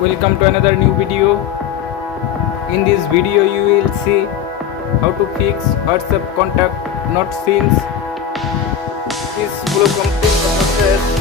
Welcome to another new video. In this video you will see how to fix WhatsApp contact not scenes. Please follow complete the process.